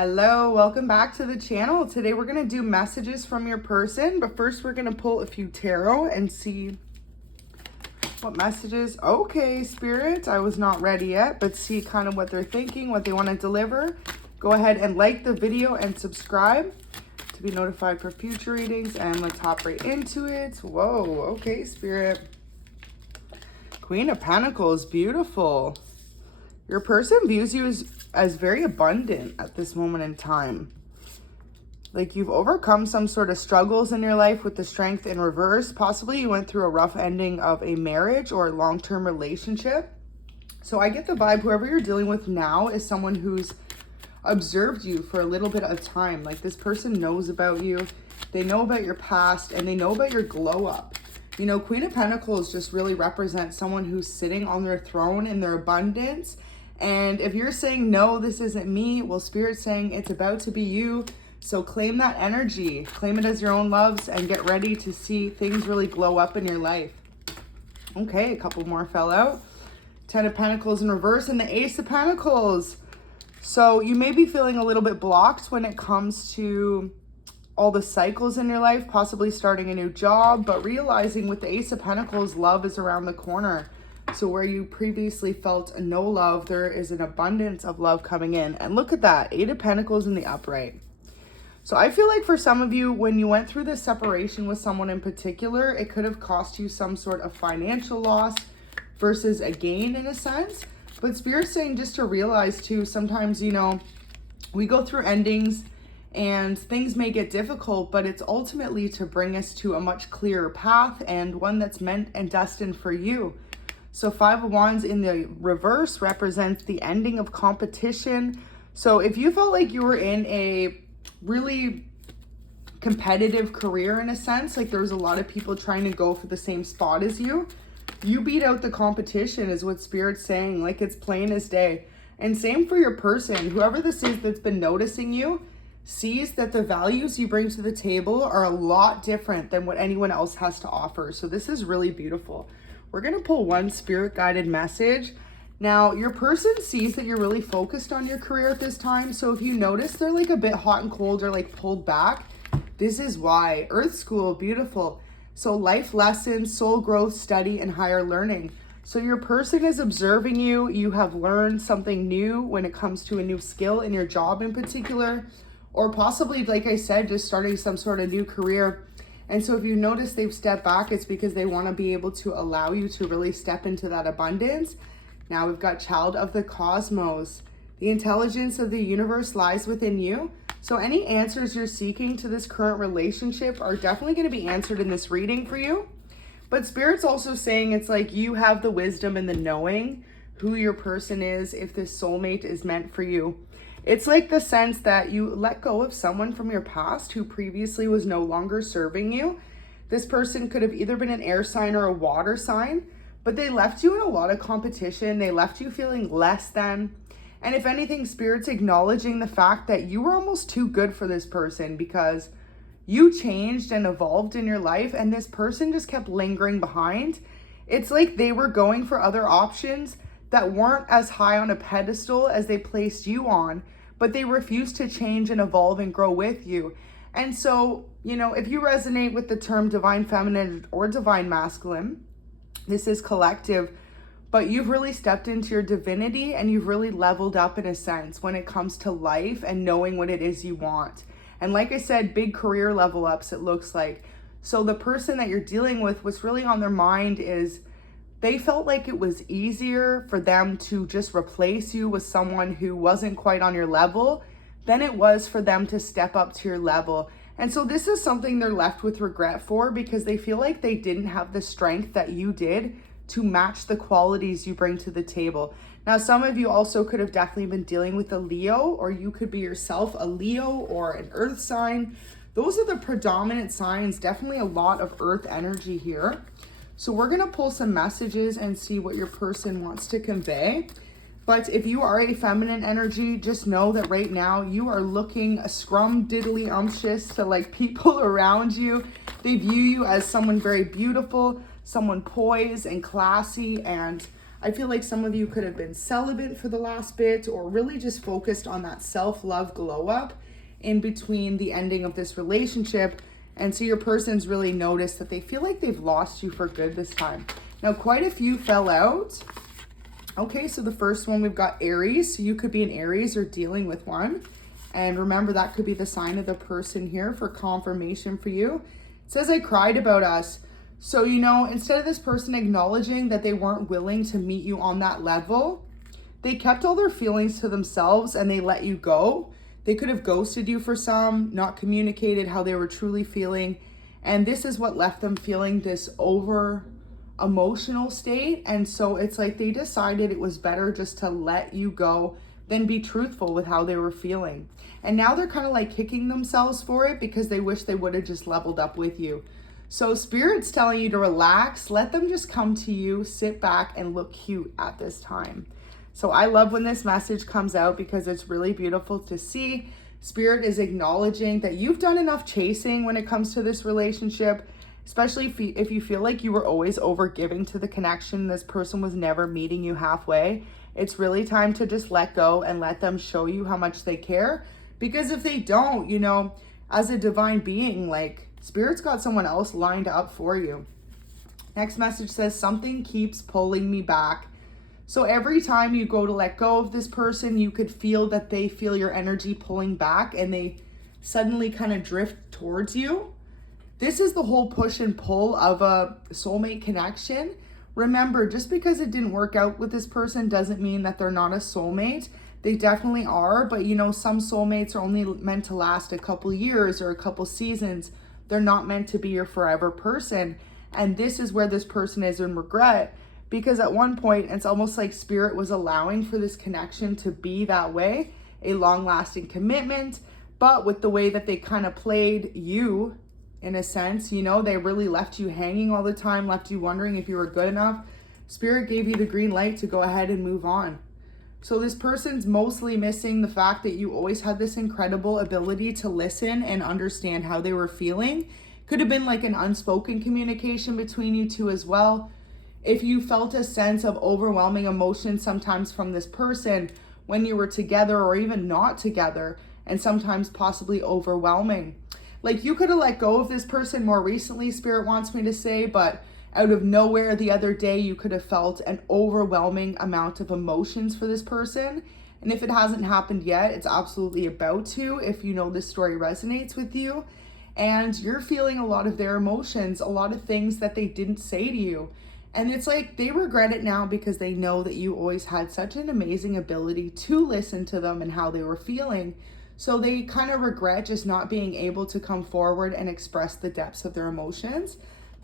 Hello, welcome back to the channel. Today we're going to do messages from your person, but first we're going to pull a few tarot and see what messages. Okay, Spirit, I was not ready yet, but see kind of what they're thinking, what they want to deliver. Go ahead and like the video and subscribe to be notified for future readings, and let's hop right into it. Whoa, okay, Spirit. Queen of Pentacles, beautiful. Your person views you as very abundant at this moment in time. Like you've overcome some sort of struggles in your life with the Strength in reverse. Possibly you went through a rough ending of a marriage or a long-term relationship. So I get the vibe whoever you're dealing with now is someone who's observed you for a little bit of time. Like this person knows about you. They know about your past and they know about your glow up. You know, Queen of Pentacles just really represents someone who's sitting on their throne in their abundance. And if you're saying, no, this isn't me, well, Spirit's saying it's about to be you. So claim that energy, claim it as your own loves, and get ready to see things really glow up in your life. Okay, a couple more fell out. 10 of Pentacles in reverse and the Ace of Pentacles. So you may be feeling a little bit blocked when it comes to all the cycles in your life, possibly starting a new job, but realizing with the Ace of Pentacles, love is around the corner. So where you previously felt no love, there is an abundance of love coming in. And look at that, 8 of Pentacles in the upright. So I feel like for some of you, when you went through this separation with someone in particular, it could have cost you some sort of financial loss versus a gain in a sense. But Spirit's saying just to realize too, sometimes, you know, we go through endings and things may get difficult, but it's ultimately to bring us to a much clearer path and one that's meant and destined for you. So 5 of Wands in the reverse represents the ending of competition. So if you felt like you were in a really competitive career in a sense, like there was a lot of people trying to go for the same spot as you, you beat out the competition is what Spirit's saying. Like it's plain as day. And same for your person. Whoever this is that's been noticing you sees that the values you bring to the table are a lot different than what anyone else has to offer. So this is really beautiful. We're going to pull one Spirit guided message. Now, your person sees that you're really focused on your career at this time. So if you notice they're like a bit hot and cold or like pulled back, this is why. Earth School, beautiful. So life lessons, soul growth, study, and higher learning. So your person is observing you. You have learned something new when it comes to a new skill in your job in particular, or possibly, like I said, just starting some sort of new career. And so if you notice they've stepped back, it's because they want to be able to allow you to really step into that abundance. Now we've got Child of the Cosmos. The intelligence of the universe lies within you. So any answers you're seeking to this current relationship are definitely going to be answered in this reading for you. But Spirit's also saying it's like you have the wisdom and the knowing who your person is, if this soulmate is meant for you. It's like the sense that you let go of someone from your past who previously was no longer serving you. This person could have either been an air sign or a water sign, but they left you in a lot of competition. They left you feeling less than. And if anything, Spirit's acknowledging the fact that you were almost too good for this person because you changed and evolved in your life and this person just kept lingering behind. It's like they were going for other options that weren't as high on a pedestal as they placed you on, but they refused to change and evolve and grow with you. And so, you know, if you resonate with the term divine feminine or divine masculine, this is collective, but you've really stepped into your divinity and you've really leveled up in a sense when it comes to life and knowing what it is you want. And like I said, big career level ups, it looks like. So the person that you're dealing with, what's really on their mind is they felt like it was easier for them to just replace you with someone who wasn't quite on your level than it was for them to step up to your level. And so this is something they're left with regret for because they feel like they didn't have the strength that you did to match the qualities you bring to the table. Now, some of you also could have definitely been dealing with a Leo, or you could be yourself a Leo or an earth sign. Those are the predominant signs, definitely a lot of earth energy here. So we're going to pull some messages and see what your person wants to convey. But if you are a feminine energy, just know that right now you are looking scrum-diddly-umptious to like people around you. They view you as someone very beautiful, someone poised and classy and I feel like some of you could have been celibate for the last bit, or really just focused on that self-love glow up in between the ending of this relationship. And so your person's really noticed that they feel like they've lost you for good this time. Now, quite a few fell out. Okay, so the first one, we've got Aries. So you could be an Aries or dealing with one. And remember, that could be the sign of the person here for confirmation for you. It says, I cried about us. So, you know, instead of this person acknowledging that they weren't willing to meet you on that level, they kept all their feelings to themselves and they let you go. They could have ghosted you for some, not communicated how they were truly feeling. And this is what left them feeling this over emotional state. And so it's like they decided it was better just to let you go than be truthful with how they were feeling. And now they're kind of like kicking themselves for it because they wish they would have just leveled up with you. So Spirit's telling you to relax, let them just come to you, sit back and look cute at this time. So I love when this message comes out because it's really beautiful to see. Spirit is acknowledging that you've done enough chasing when it comes to this relationship, especially if you feel like you were always over giving to the connection. This person was never meeting you halfway. It's really time to just let go and let them show you how much they care. Because if they don't, you know, as a divine being, like Spirit's got someone else lined up for you. Next message says, something keeps pulling me back. So every time you go to let go of this person, you could feel that they feel your energy pulling back and they suddenly kind of drift towards you. This is the whole push and pull of a soulmate connection. Remember, just because it didn't work out with this person doesn't mean that they're not a soulmate. They definitely are, but you know, some soulmates are only meant to last a couple years or a couple seasons. They're not meant to be your forever person. And this is where this person is in regret. Because at one point, it's almost like Spirit was allowing for this connection to be that way, a long-lasting commitment. But with the way that they kind of played you, in a sense, you know, they really left you hanging all the time, left you wondering if you were good enough. Spirit gave you the green light to go ahead and move on. So this person's mostly missing the fact that you always had this incredible ability to listen and understand how they were feeling. Could have been like an unspoken communication between you two as well. If you felt a sense of overwhelming emotion sometimes from this person when you were together or even not together, and sometimes possibly overwhelming. Like you could have let go of this person more recently, Spirit wants me to say, but out of nowhere the other day, you could have felt an overwhelming amount of emotions for this person. And if it hasn't happened yet, it's absolutely about to, if you know this story resonates with you. And you're feeling a lot of their emotions, a lot of things that they didn't say to you. And it's like they regret it now because they know that you always had such an amazing ability to listen to them and how they were feeling. So they kind of regret just not being able to come forward and express the depths of their emotions.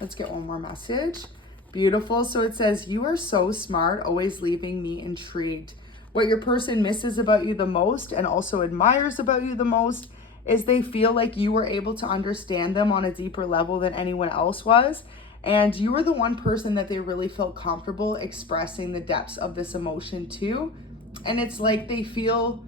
Let's get one more message. Beautiful. So it says, you are so smart, always leaving me intrigued. What your person misses about you the most and also admires about you the most is they feel like you were able to understand them on a deeper level than anyone else was. And you were the one person that they really felt comfortable expressing the depths of this emotion to. And it's like they feel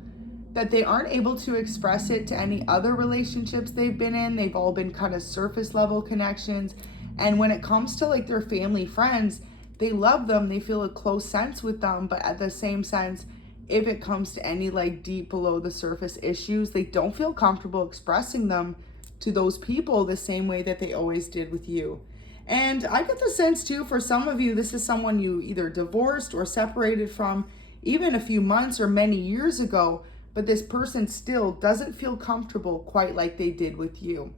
that they aren't able to express it to any other relationships they've been in. They've all been kind of surface level connections. And when it comes to like their family, friends, they love them. They feel a close sense with them. But at the same sense, if it comes to any like deep below the surface issues, they don't feel comfortable expressing them to those people the same way that they always did with you. And I get the sense too, for some of you, this is someone you either divorced or separated from even a few months or many years ago, but this person still doesn't feel comfortable quite like they did with you.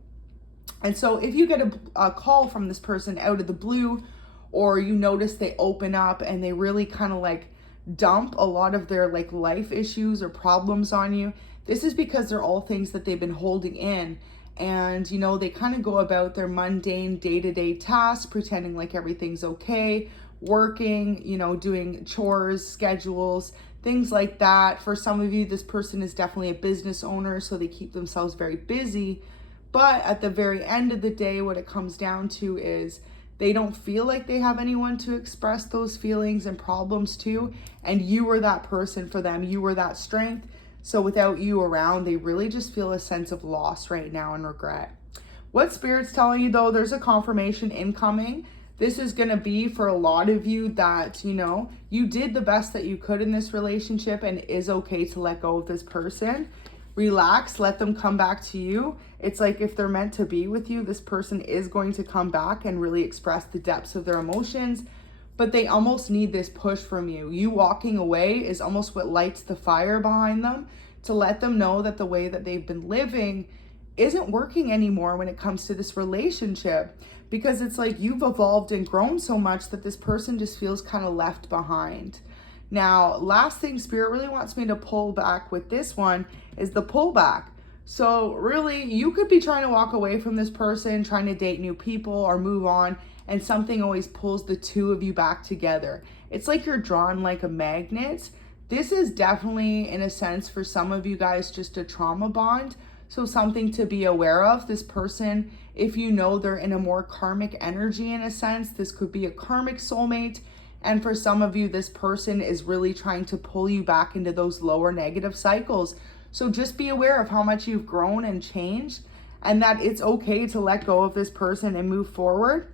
And so if you get a call from this person out of the blue, or you notice they open up and they really kind of like dump a lot of their like life issues or problems on you, this is because they're all things that they've been holding in. And, you know, they kind of go about their mundane day-to-day tasks, pretending like everything's okay, working, you know, doing chores, schedules, things like that. For some of you, this person is definitely a business owner, so they keep themselves very busy. But at the very end of the day, what it comes down to is they don't feel like they have anyone to express those feelings and problems to. And you were that person for them. You were that strength. So without you around, they really just feel a sense of loss right now and regret. What Spirit's telling you though, there's a confirmation incoming. This is going to be for a lot of you that, you know, you did the best that you could in this relationship, and it is okay to let go of this person. Relax, let them come back to you. It's like if they're meant to be with you, this person is going to come back and really express the depths of their emotions, but they almost need this push from you. You walking away is almost what lights the fire behind them, to let them know that the way that they've been living isn't working anymore when it comes to this relationship, because it's like you've evolved and grown so much that this person just feels kind of left behind. Now, last thing Spirit really wants me to pull back with this one is the pullback. So really, you could be trying to walk away from this person, trying to date new people or move on, and something always pulls the two of you back together. It's like you're drawn like a magnet. This is definitely, in a sense, for some of you guys, just a trauma bond. So something to be aware of. This person, if you know they're in a more karmic energy, in a sense, this could be a karmic soulmate. And for some of you, this person is really trying to pull you back into those lower negative cycles. So just be aware of how much you've grown and changed, and that it's okay to let go of this person and move forward,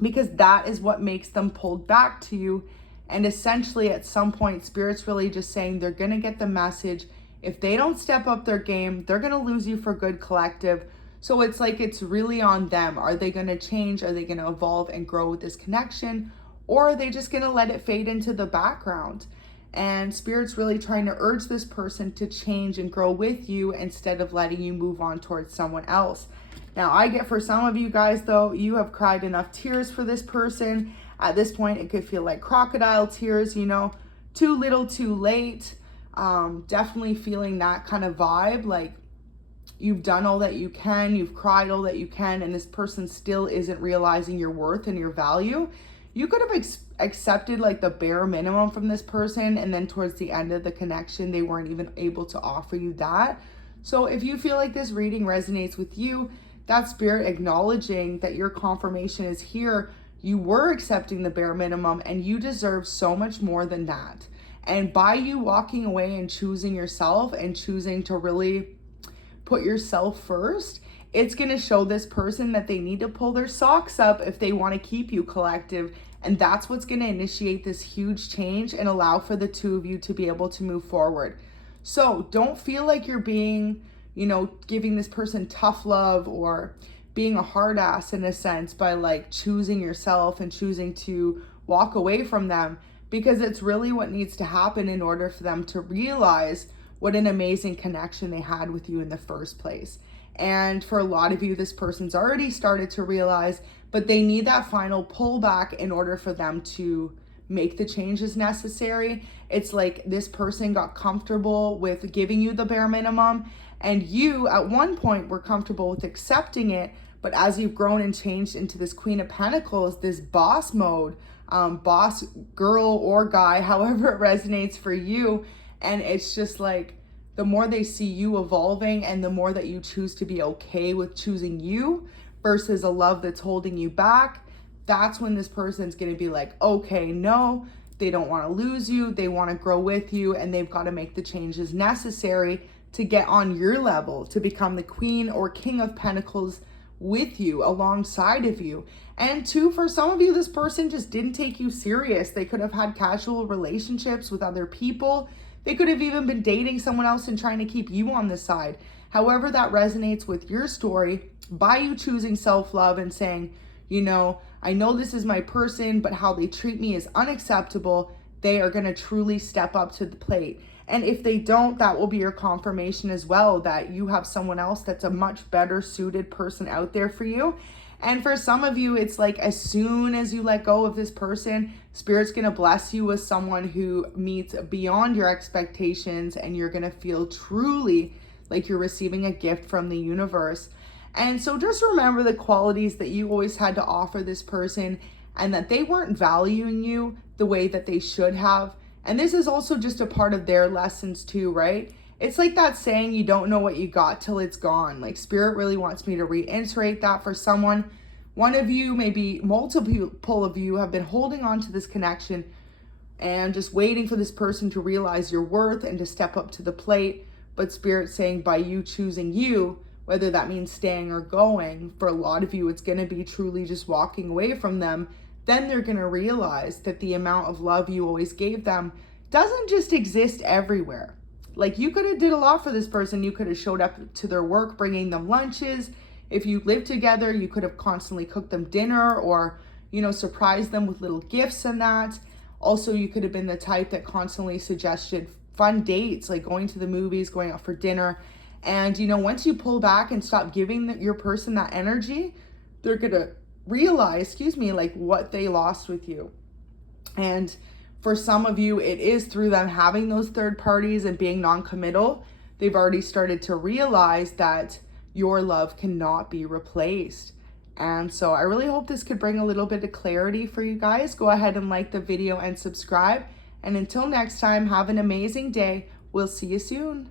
because that is what makes them pulled back to you. And essentially at some point, Spirit's really just saying they're going to get the message. If they don't step up their game, they're going to lose you for good, collective. So it's like it's really on them. Are they going to change? Are they going to evolve and grow with this connection? Or are they just going to let it fade into the background? And Spirit's really trying to urge this person to change and grow with you instead of letting you move on towards someone else. Now, I get for some of you guys, though, you have cried enough tears for this person. At this point, it could feel like crocodile tears, you know, too little, too late. Definitely feeling that kind of vibe, like you've done all that you can, you've cried all that you can, and this person still isn't realizing your worth and your value. You could have accepted like the bare minimum from this person, and then towards the end of the connection, they weren't even able to offer you that. So if you feel like this reading resonates with you, that's Spirit acknowledging that your confirmation is here. You were accepting the bare minimum, and you deserve so much more than that. And by you walking away and choosing yourself and choosing to really put yourself first, it's going to show this person that they need to pull their socks up if they want to keep you, collective. And that's what's going to initiate this huge change and allow for the two of you to be able to move forward. So don't feel like you're being, you know, giving this person tough love or being a hard ass in a sense by like choosing yourself and choosing to walk away from them, because it's really what needs to happen in order for them to realize what an amazing connection they had with you in the first place. And for a lot of you, this person's already started to realize, but they need that final pullback in order for them to make the changes necessary. It's like this person got comfortable with giving you the bare minimum, and you at one point were comfortable with accepting it. But as you've grown and changed into this Queen of Pentacles, this boss mode, boss girl or guy, however it resonates for you, and it's just like, the more they see you evolving and the more that you choose to be okay with choosing you versus a love that's holding you back, that's when this person's going to be like, okay, no, they don't want to lose you. They want to grow with you, and they've got to make the changes necessary to get on your level, to become the Queen or King of Pentacles with you, alongside of you. And two, for some of you, this person just didn't take you serious. They could have had casual relationships with other people. They could have even been dating someone else and trying to keep you on the side. However that resonates with your story, by you choosing self-love and saying, you know, I know this is my person, but how they treat me is unacceptable, they are going to truly step up to the plate. And if they don't, that will be your confirmation as well, that you have someone else that's a much better suited person out there for you. And for some of you, it's like as soon as you let go of this person, Spirit's going to bless you with someone who meets beyond your expectations, and you're going to feel truly like you're receiving a gift from the universe. And so just remember the qualities that you always had to offer this person, and that they weren't valuing you the way that they should have. And this is also just a part of their lessons too, right? It's like that saying, you don't know what you got till it's gone. Like Spirit really wants me to reiterate that for someone. One of you, maybe multiple of you, have been holding on to this connection and just waiting for this person to realize your worth and to step up to the plate. But Spirit's saying by you choosing you, whether that means staying or going. For a lot of you, it's going to be truly just walking away from them. Then they're going to realize that the amount of love you always gave them doesn't just exist everywhere. Like, you could have did a lot for this person. You could have showed up to their work, bringing them lunches. If you lived together, you could have constantly cooked them dinner or, surprised them with little gifts and that. Also, you could have been the type that constantly suggested fun dates, like going to the movies, going out for dinner. And, once you pull back and stop giving your person that energy, they're going to realize, like what they lost with you. And for some of you, it is through them having those third parties and being non-committal. They've already started to realize that your love cannot be replaced. And so I really hope this could bring a little bit of clarity for you guys. Go ahead and like the video and subscribe. And until next time, have an amazing day. We'll see you soon.